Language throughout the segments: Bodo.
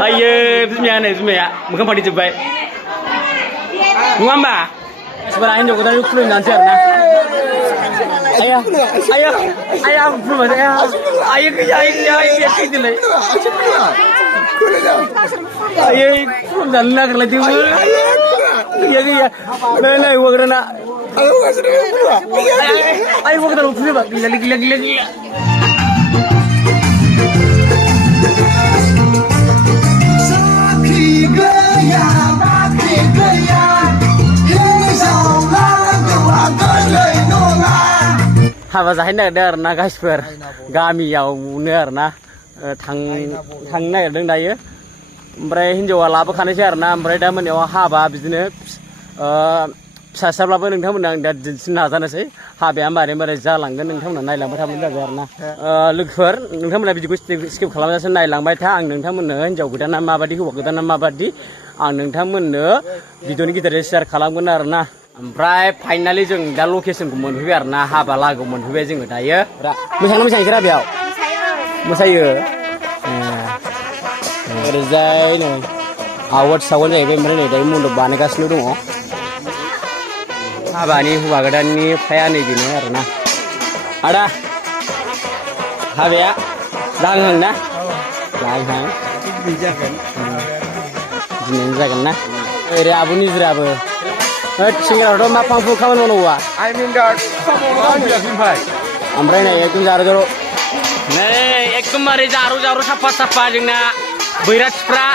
Ayo, bismillah, bukan pada cepat. Ngamba, sebenarnya juga tadi belum nanti na. Ayo, belum ada ya. Ayo kerja itu leh. Ayo, belum jalan nak lagi tu. Iya, nah, gua kerana. Ayo, gua kerana belum bak, gila. Haba zahinda arna guysफोर गामियावनो arna थांनो नागिरदों दायो ओमफ्राय हिनजावा लाबोखानायसै arna ओमफ्राय दा मोनायाव हाबा बिदिनो फिसासाब्लाबो नोंथांमोननो आं दा दिन्थिनो नाजानोसै हाबाया मारै जालांगोन नोंथांमोना नायलांबाय थाबानो जाबाय arna लोगोफोर नोंथांमोना बिदिखौ स्किप खालामालासे नायलांबाय था आं नोंथांमोननो हिनजाव गोदाना माबादि हौवा गोदाना माबादि आं नोंथांमोननो भिडिअनि गेजेरजों शेयार खालामगोन arna ओमफ्राय फाइनालि जों दा लकेसनखौ मोनफैबाय arna हाबा लागोआव मोनफैबाय जोङो दायो मोसायोना बेयाव मोसायो ओरैजाय नै आवट सावट जाहैबाय ओमफ्राय नै दायो मन्दप बानायगासिनो दङ हाबानि हौवा गोदाननि फाया नै बेनो arna आदा हाबाया जाहां ना जाहां दिनैनो जागोन ना ओरै आबु निजोराबो सेंग्राफ्राथ' मा फांफु खामानि मावनांगौआ ओमफ्राय नै एकदम जारौ नै एकदमबारे जारौ साफा जोंना बैराथिफ्रा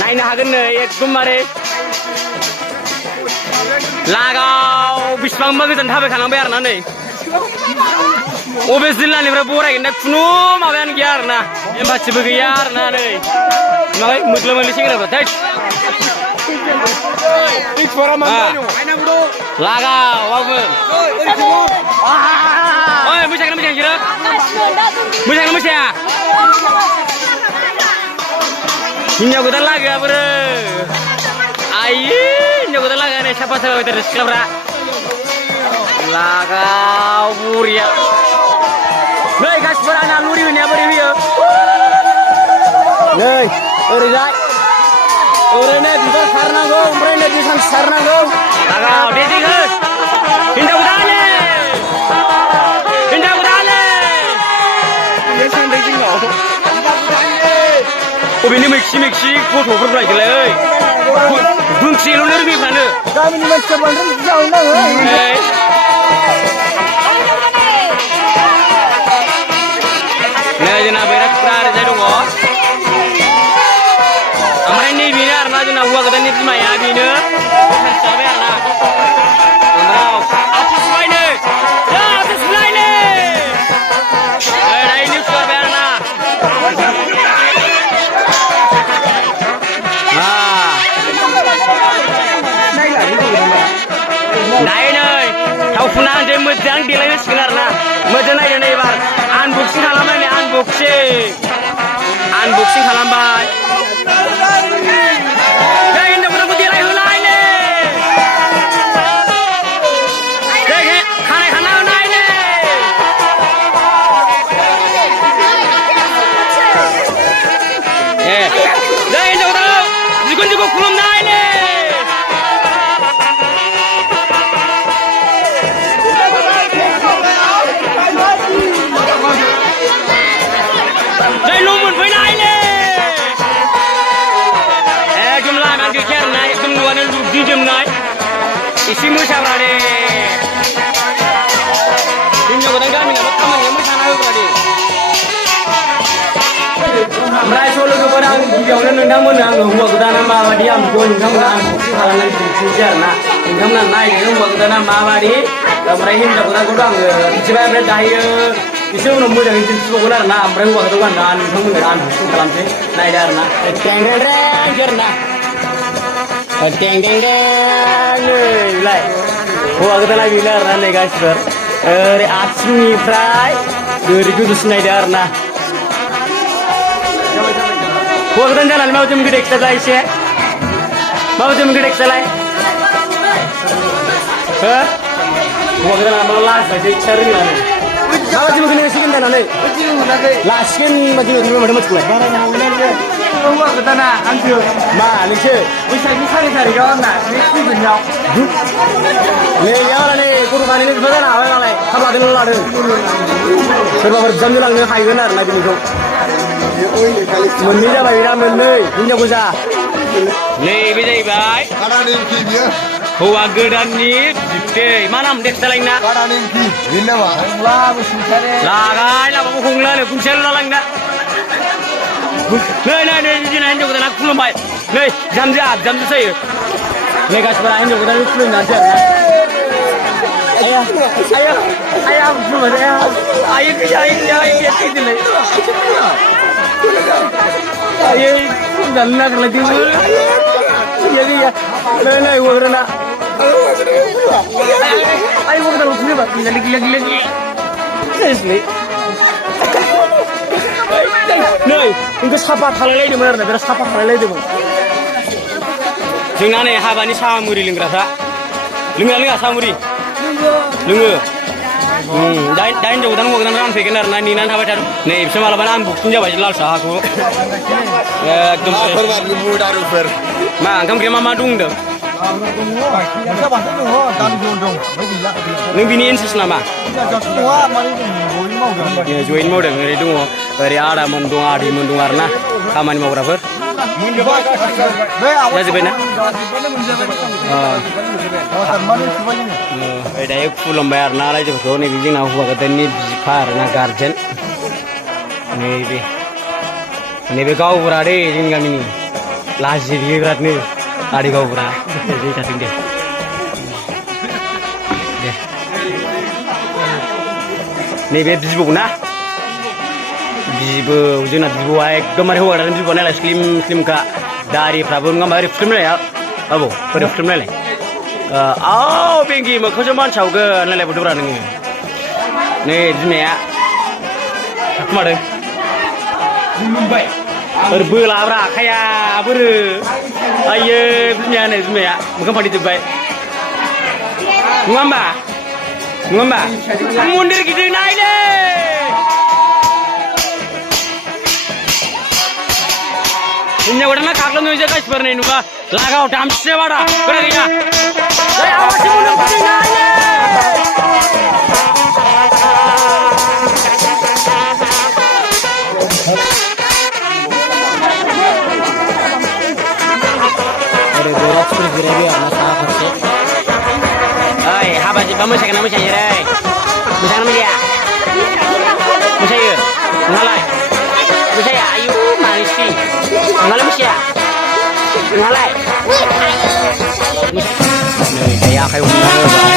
नायनो हागोन नै एकदमबारे लागाव बिसिबांबा गोजान थाबायखानांबाय arna नै अबे जिल्लानिफ्राय बरायगोन दा खुनु माबायानो गैया arna एम्बासिबो गैया arna नै मालाय मोद्लोमोनलै सेंग्राफ्रा थै लागाव बाबु ओइ मोसागोन बिसोरो मोसाया हिनजाव गोदान लागोआ बोरो आयै हिनजाव गोदान लागोआ नै साफा बायथारो सिख्लाफ्रा लागाव बुरिया नै गासिबो आंना लुरि होनाया बोरै होयो नै ओरैजाय ओरैनो बिबार सारनांगौ ओमफ्राय नै दैसान सारनांगौ लागाव देदिं हो हिनजाव गोदाननो सानदै जोंनाव अबेनि मेक्सि गथ'फोर लायदोलाय ओइ बुंथिल'नो रोङैफ्रानो गामिनि मानसिया बांद्राय जावनो नाङो नै जोंना बैराथिफ्रा ओरैजाय दङ ओमफ्राय नैबेनो arna जोंना हौवा गोदाननि बिमाया बेनो जाबाय arna आथिं सुलायनो दायनो सुगारबाय arna दायो नै थाव फुना होनसै मोजां देलायहोसिगोन arna मोजां नायदो नै एबार आनबक्सिं खालामबाय नै आनबक्सिं खालामबाय जिखुनु खुलुमनाय नै न' मोनफैनाय नै एकदम लामायानो गैखाया arna एकदम न'आनो दिदोमनाय एसे मोसाब्रा दे हिनजाव गोदान गामिनाबो खामानिया मोसाना होब्रा दे ओमफ्राय लोगोफोर आं गिबियावनो नोंथांमोननो आङो हौवा गोदाना माबादि आं बेखौ नोंथांमोना आनबक्सिं खालामनानै दिन्थिनोसै arna नोंथांमोना नायदो हौवा गोदाना माबादि ओमफ्राय हिनजाव गोदानखौथ' आङो दिन्थिबाय ओमफ्राय दायो एसे उनाव मोजाङै दिन्थिबावगोन arna ओमफ्राय हौवा गोदानखौ आं नोंथांमोननो आनबक्सिं खालामसै नायदो arna नैलाय हौवा गोदाना बेनो arna नै गासिफोर ओरै आथिंनिफ्राय ओरै गोजौसिम नायदो arna हौवा गोदान जानानै माबायदि मोनखो खिथालाय एसे माबायदि मोनखो खिथालाय हो हौवा गोदाना माबा लाजिबायसो खिथा रोंलानो माबायदि मोनखो नोङो सिकेन जानानै लासिगोन बायदि मोनखो माथो मानसिखौलाय hौवा गोदाना आंसो मा नोंसो बैसागनि 4 ना नेक्स्ट फैगोननियाव नैयाव नै गथ'खानिनो बिफा जानो हाबाय नालाय थाब लादों लादों सोरबाफोर बिजामजो लांनो हागोन आरोना बिनिखौ मोननै जाबाय बिना मोननै हिनजाव गोजा नैबे जाहैबाय हौवा गोदाननि बिबथै मा नाम देखायलाय ना लागाय लाबाबो हंलानो खुन्थियाल' लालांना नै नै नै जोंना हिनजाव गोदाना खुलुमबाय नै बिजामजो जायो नै गासिबो हिनजाव गोदाननि खुलुमनानैसो आरोना ayah belum ada ayah kerja ayah gitu lah ayah dan nak lagi jadi ya mana ibu kerana ayah ibu kerana lupa lagi seriously nih enggak siapa halal lagi mana beres siapa halal lagi bang जोंना नै हाबानि साहा मुरि लोंग्राफ्रा लोङा साहा मुरि लोङो दा हिनजाव गोदान हौवा गोदान रानफैगोन आरोना नेनानै थाबाय थादों नै बिसोर मालाबानो आं बुकिं जाबाय लाल साहाखौ एकदम मा ओंखाम ओंख्रिया मा दं होनदों नों बिनि इन्ट्रेस्ट नामा जयेन मावदों ओरै दङ ओरै आदामोन दं आदैमोन दं आरोना खामानि मावग्राफोर जाजोब्बाय ना दायो खुलुमबाय आरोना रायजोफोरखौ नैबे जोंना हौवा गोदाननि बिफा आरोना गार्जेन नैबे गावबुरा दे जोंनि गामिनि लाजियो बिरादनो आदै गावबुरा दे थाथों दे नैबे बिबौ ना बिबौ जोंना बिबौआ एकदमबारे हौवा गोदाननि बिबौआ नालाय स्लिम स्लिमखा दारिफ्राबो नङा होमबा ओरै फुख्रेमनाया आबौ ओरै फुख्रेमनायलाय बेंगि मोखांजों मानसावगोन नालाय बोथोरा नोङो नै बिमाया थाखुमादों ओरै बोलाब्रा आखाया बोरो आयो बिमायानो बिमाया मोखां फाथिजोब्बाय नङा होमबा मन्दिर गिदिर नायदे हिनजाव गोदाना खाख्लोबनो गासिबो नै नुबा लागाव दामसे बारा खोना गैया आवाजसो मन्दिर गिदिर नायदे हाबा जोब्बा मोसागोना मोसायो रे मोसागोना मोसाया मोसायो नोंहालाय मोसाया आयु मानसि नोंहालाय मोसाया नोंहालाय नै आखाइ हमना होबाय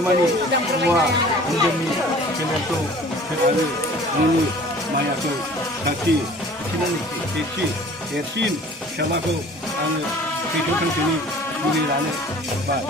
हानायमानि मुवा हिनजावनि पेन्डेलखौ आरो नोंनि मायाखौ साखि दिन्थिनानै देरसिन फिसालाखौ आङो थैस' थांसोनि जुलि लानो हरबाय।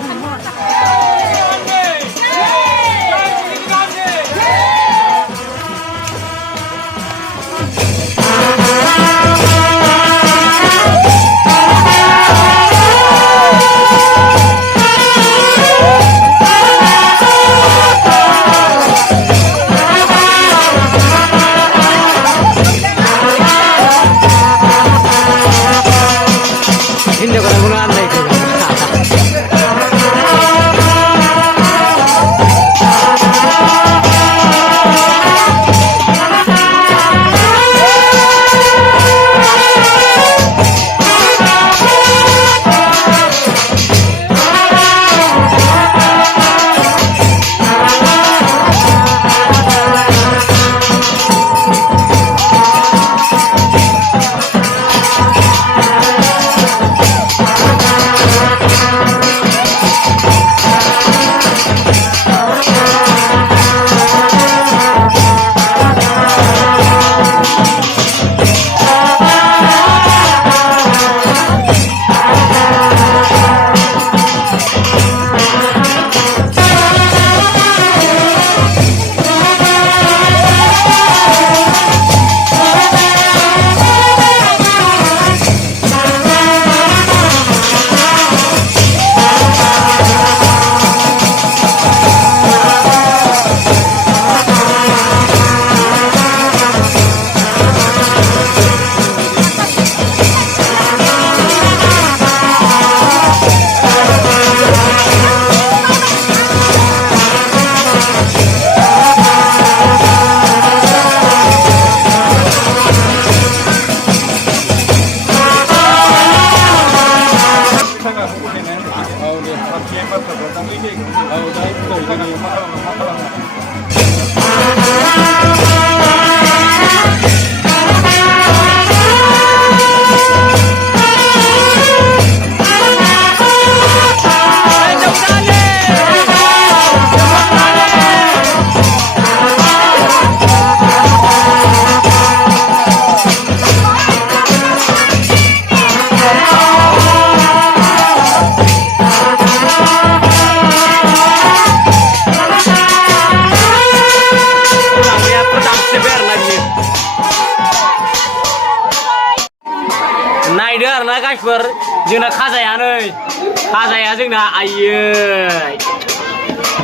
नायदो आरोना गाइसफोर जोंना खाजाया जोंना आयै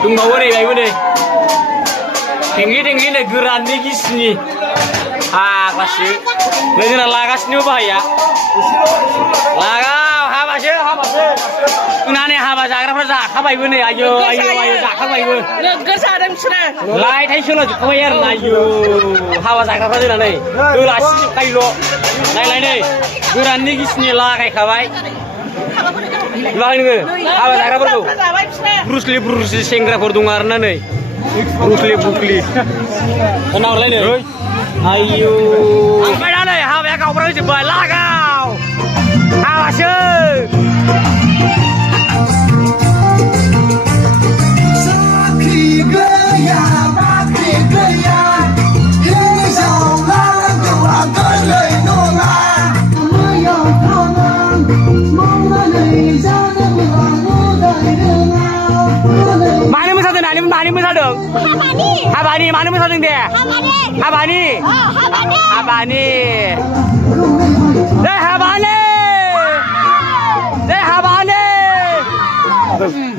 दंबावो नै गायबो नै थेंग्लि नै गोराननि गिसिनि फाग्लासो नै जोंना लागासिनो बाहाया हाबासो जोंना नै हाबा जाग्राफ्रा जाखाबायबो नै आयौ जाखाबायबो नोगोर जादों बिसोरो लाइथाय सोलाजोबखाबाय आरो ना आयौ हाबा जाग्राफ्रा जोंना नै दोलासिजोबखायोल' नायलाय नै गोराननि गिसिनि लागायखाबाय नोङो हाबा जाग्राफोरखौ ब्रुसलि सेंग्राफोर दं आरोना नै ब्रुसलि नाहरलाय नै आयौ ओमफ्राय दा नै हाबाया गावब्रा होजोब्बाय लागाव हाबासो मानो मोसादों हाबानि मानो मोसादों दे हाबानि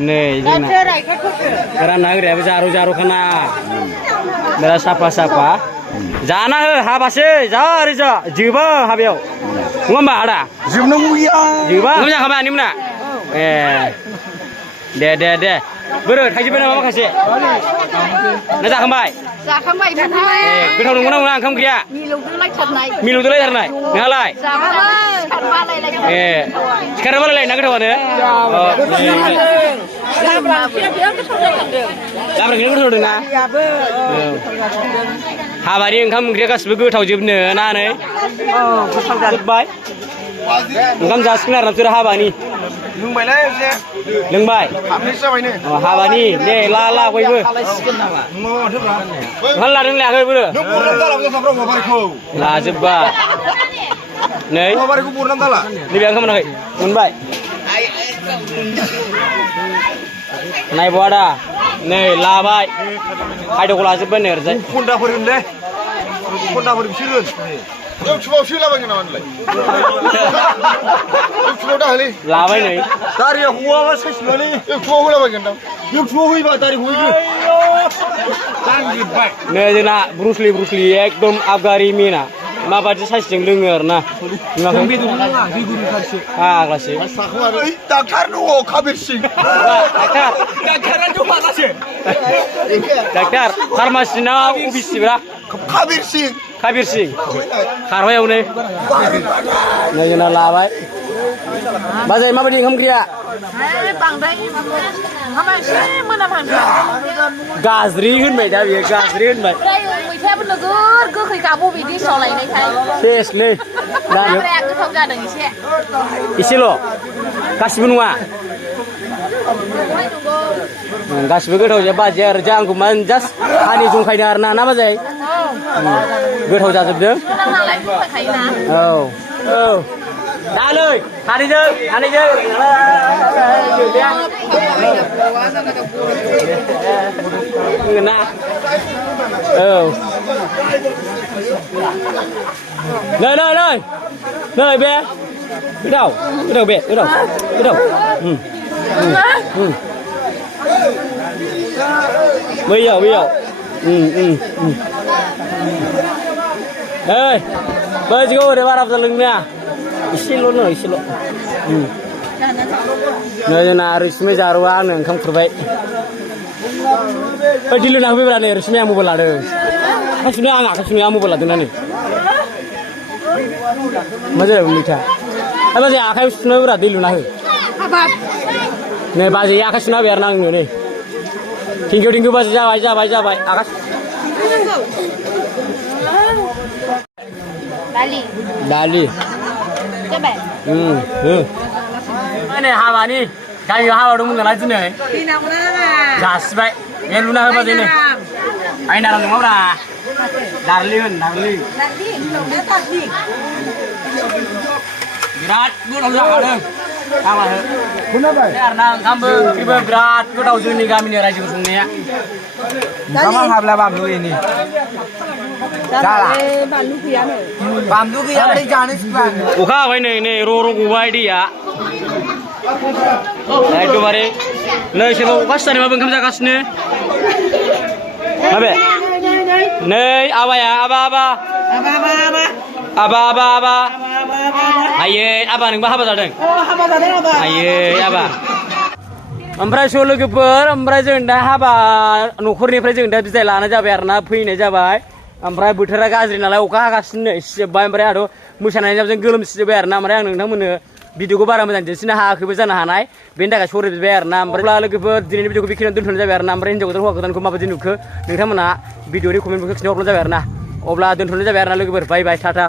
नै जोंना रानना होग्रायाबो जार'खाना बिराद साफा जाना हो हाबासो जा जोबो हाबायाव नङा होमबा आदा जोबनांगौ गैया जोबा ओंखाम जाखाबाय आनैमोना दे बोरो थाइजोब्बाय नामा माखासे ना जाखांबाय गोथाव नंगौ ना नङा ओंखाम ओंख्रिया मिलौदोलायथारनाय नोंहालाय सिखारनो बालायलाय ना गोथावानो गोथाव ना हाबानि ओंखाम ओंख्रिया गासिबो गोथावजोबनो ना नै जोब्बाय ओंखाम जासिगोन आरो ना बिसोर हाबानि लोंबायलै एसे लोंबाय हाबनैसो जाबायनो हाबानि दे ला बयबो ओंखाम लादों लायाखै बोरो नों बरनाम दाला साफ्राव माबारिखौ लाजोब्बा नै माबारिखौ बरनाम दाला नैबे ओंखाम मोनाखै मोनबाय नायबाव आदा नै लाबाय खायद'खौ लाजोब्बाय नै ओरैजाय खन्दाफोर होनलै खन्दाफोर बिसोर होन इउटुबाव सोलाबायगोन नामा नोंलाय इउटुबाव दाहोलै लाबाय नै दारिया हौवाबा साइस नङालै इउटुबाव होलाबायगोन दां इउटुबाव होयोबा दारि हयोबो दांजोब्बाय नै जोंना ब्रुसलि एकदम आबगारि मिना माबादि साइसजों लोङो आरोना फाग्लासो डाक्टार दङ काबिर सिं डाक्टारा जौगागासो डाक्टार फार्मासिना अफिसब्रा काबिर सिं खारबाय नै जोंना लाबाय बाजै माबायदि ओंखाम ओंख्रिया गाज्रि होनबाय दा बेयो गाज्रि होनबाय मैथायाबो नोगोर गोखै गाबो बिदि सावलायनायखाय सेसलै बांद्राय गोथाव जादों एसेल' गासिबो नङा गासिबो गोथाव जाया बाजै आरो आंखौ मा जास्ट हानि जंखायदों आरो ना बाजै गोथाव जाजोबदों औ दालै हानैजों ना औ नै बे गोदाव बैयाव बैदिखौ ओरै बारा बुरजा लोंनाया एसेल' नै जोंना रैसुमै जारुआ आंनो ओंखाम खुरबाय ओइ दिलुना होफैब्रा नै रैसुमै आं मबाइल लादों आखाइ सुनो आं मबाइल लादों ना नै मा जायो मैथा बाजै आखाइ सुनोब्रा दै लुना हो नै बाजै आखाइ सुना होबाय आरो ना आंनो नै थेंकिउ बाजै जाबाय आखाइ दालि नै हाबानि गामियाव हाबा दंमोन नालाय दिनै जासिबाय बे लुना होबा दिनै आइनारा नङाब्रा दार्लि बिराद गोथाव जाखादों आरोना ओंखामबो ओंख्रिबो बिराद गोथाव जोंनि गामिनि रायजोफोर संनाया ओंखामा हाब्ला बानलु गैयैनि बानलु गैयाबाथाय जानो सुखुवा अखा हाबाय नै र' गबाय दैया एकदबारे नै सोरबा अखा सिजानायबाबो ओंखाम जागासिनो माबे नै आबाया आबा आयै आबा नोंबो हाबा जादों आयै आबा ओमफ्राय स' लोगोफोर ओमफ्राय जों दा हाबा न'खरनिफ्राय जों दा बिदाय लानाय जाबाय आरोना फैनाय जाबाय ओमफ्राय बोथोरा गाज्रि नालाय अखा हागासिनो सिजोब्बाय ओमफ्राय आंथ' मोसानाय जों गोलोमसिजोब्बाय आरोना ओमफ्राय आं नोंथांमोननो भिडिअखौ बारा मोजां दिन्थिनो हायाखैबो जानो हानाय बेनि थाखाय सरि बिबाय आरोना ओमफ्राय लोगोफोर दिनैनि भिडिअखौ बेखिनियाव दोनथ'नाय जाबाय आरोना ओमफ्राय हिन्जाव गोदान हौवा गोदानखौ माबायदि नुखो नोंथांमोना भिडिअनि कमेन्टफोरखौ खिन्थाहरबानो जाबाय आरोना अब्ला दोनथ'नाय जाबाय आरोना लोगोफोर बाय टाटा